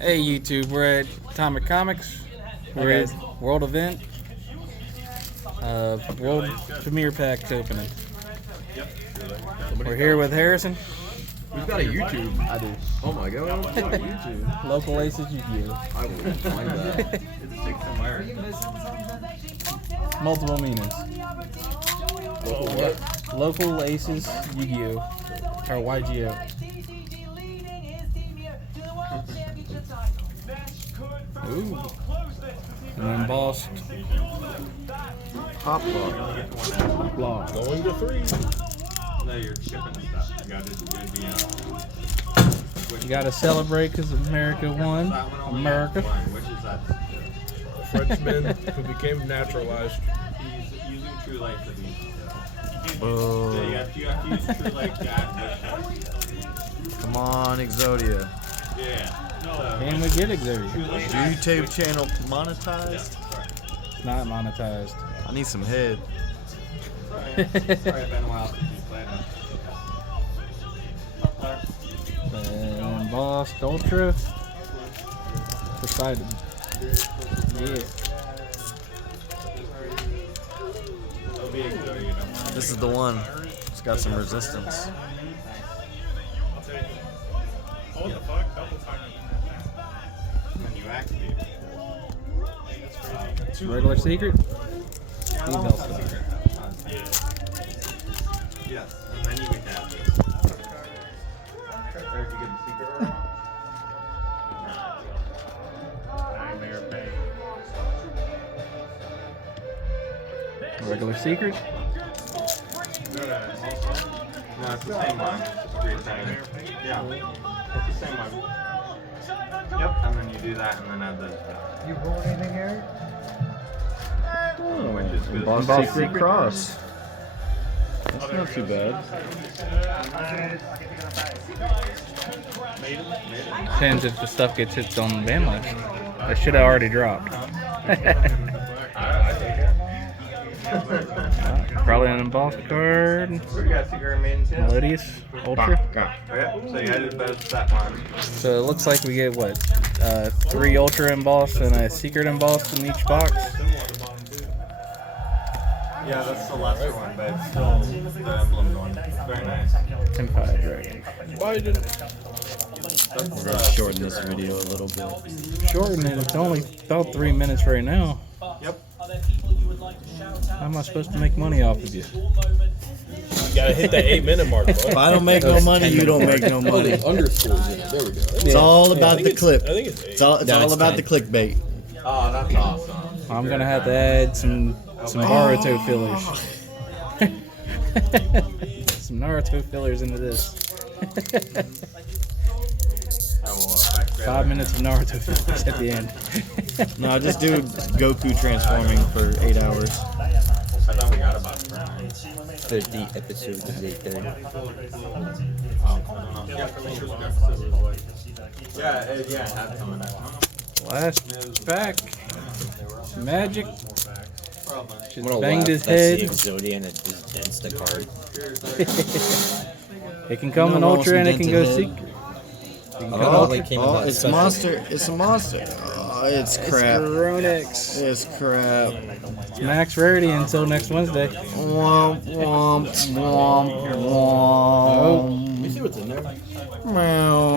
Hey YouTube, we're at Atomic Comics. We're at World Event. World Premiere Pack opening. We're here with Harrison. Who's got a YouTube? I do. Oh my god, who's got a YouTube? Local Aces Yu-Gi-Oh! I will find that. Multiple meanings. Local what? Local Aces Yu-Gi-Oh! Or YGO. Ooh. And embossed Hop block. block. Going to 3. No, you're shipping stuff. You gotta just do the, You gotta celebrate because America won. America. Which is that? Frenchman who became naturalized. He's using True Light for these. Boo. So you have to use True Light Jack. Come on, Exodia. Yeah. And we get Xavier. True Light Is your YouTube channel monetized? It's not monetized. I need some head. Sorry, it's been a while since you played it. And embossed Ultra. Poseidon. Yeah. It'll be Exodia, don't worry. This is the one. It's got some resistance. What the fuck? Double time. When you activate it. Regular secret. Email stuff. Yes, and then you would have this. Or if you get the secret or Regular secret. No, it's the same one. Yeah. It's the same one. Yep. And then you do that and then add this stuff. You roll anything here? Which is good. Embossed secret cross. That's not too bad. Depends if the stuff gets hit on the ban list. It should have already dropped. Probably an embossed card. We got secret maiden too. Melodious Ultra. Yep. So you had to best that one. So it looks like we get what? 3 Ultra embossed and a secret embossed in each box. Yeah, that's the lesser one, but it's still the emblem going. Very nice. Empire Dragon. Why didn't That's Shorten this video a little bit. Shorten it. It's only about 3 minutes right now. Yep. How am I supposed to make money off of you? you gotta hit that 8-minute mark, bro? If I don't make no money, you don't make no money. Underscores in it. There we go. It's all about the clip. I think it's 8. It's all about the clickbait. Oh, that's awesome. I'm gonna have to add some Naruto fillers. Some Naruto fillers into this. I will affect 5 minutes of Naruto fillers at the end. No, just do Goku transforming for 8 hours. I thought we got about 30 episodes is 8:30. Yeah, it had some of that. Last pack. Magic. Just I'm banged laugh. his That's head. the Exodia and it just dents the card. It can come in No, Ultra and it can go dented head. secret. Oh, they came in that it's special. monster. It's a monster. Oh, it's crap. Gronex. It's crap. It's max rarity until next Wednesday. Womp, womp, womp, womp. Let me see what's in there. Meow.